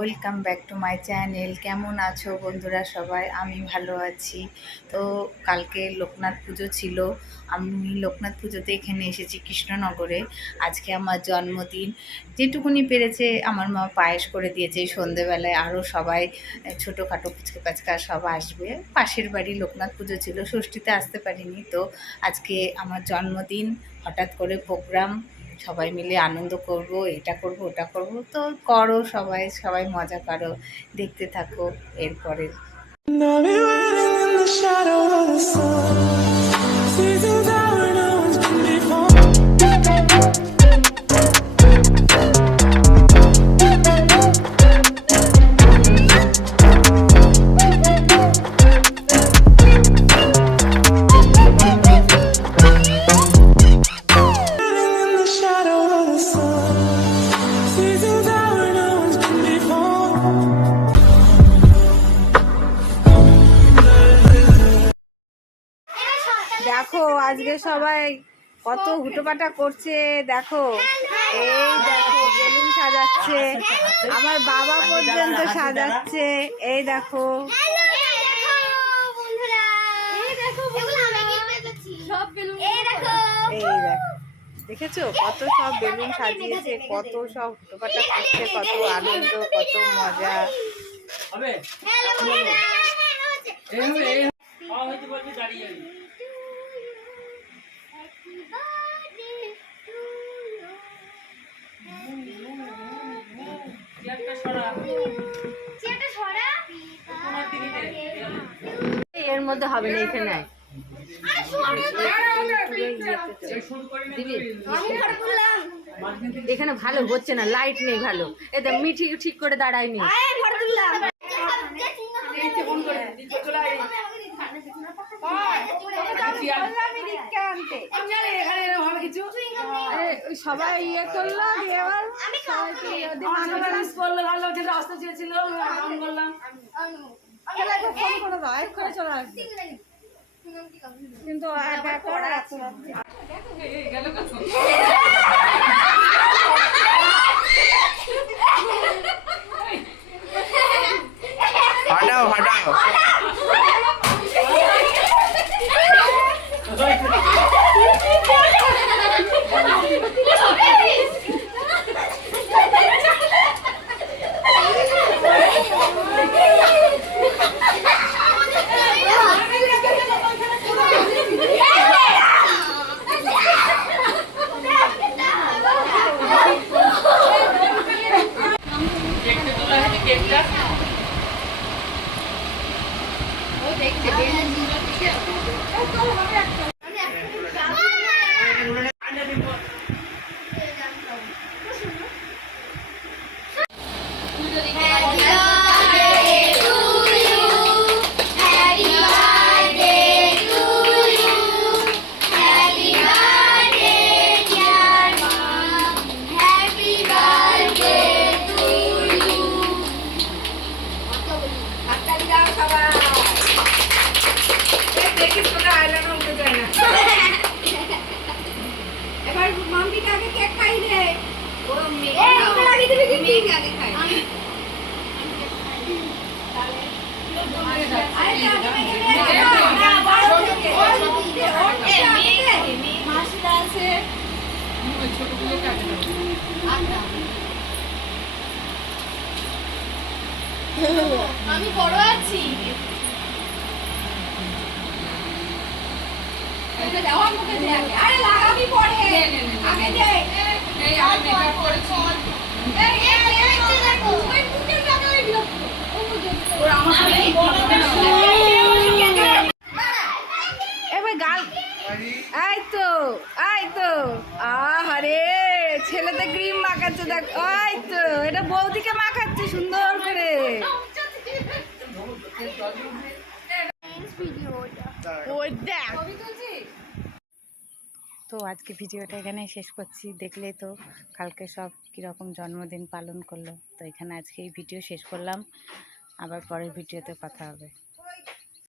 Welcome back to my channel. কেমন আছো বন্ধুরা সবাই? আমি ভালো আছি। তো কালকে লোকনাথ পুজো ছিল। আমি লোকনাথ পুজোতে এখানে এসেছি কৃষ্ণনগরে। আজকে আমার জন্মদিন। যেটুকুনি পেরেছে আমার মা পায়েস করে দিয়েছে সন্ধেবেলায়। আরও সবাই ছোটোখাটো পুচকে পাচকা সব আসবে। পাশের বাড়ি লোকনাথ পুজো ছিল। ষষ্ঠীতে আসতে পারিনি। তো আজকে আমার জন্মদিন। হঠাৎ করে প্রোগ্রাম। সবাই মিলে আনন্দ করব, এটা করব, ওটা করব। তো করো সবাই সবাই মজা করো, দেখতে থাকো, এরপরে। দেখো আজকে সবাই কত হুটোপাটা করছে দেখো। এই দেখো বেলুন সাজাচ্ছে আমার বাবা পর্যন্ত সাজাচ্ছে এই দেখো। এই দেখো। দেখেছ? কত সব বেলুন সাজিয়েছে কত সব হুটোপাটা করছে কত আনন্দ কত মজা। এর মধ্যে হবে না এখানে এখানে ভালো হচ্ছে না লাইট নেই ভালো। এতে মিঠি ঠিক করে দাঁড়ায়নি। ওই সবাই ইয়ে করল এবার সবাইকে ইয়ে দিয়ে ফোন করে দাও এক্ষুনি চলে আসবে। কিন্তু একা একা 这边你们去，我走旁边。আমি বড় আছি। আরে লাগাবি পরে আগে দে আমি মেকআপ করেছি এই এই তো এই তো। আহারে, ছেলেতে ক্রিম মাখাচ্ছে, দেখ। ওই তো, এটা বৌদিকে মাখাচ্ছে, সুন্দর করে। তো আজকে ভিডিওটা এখানে শেষ করছি। দেখলে তো কালকে সব কীরকম জন্মদিন পালন করল। তো এখানে আজকে এই ভিডিও শেষ করলাম। আবার পরের ভিডিওতে কথা হবে।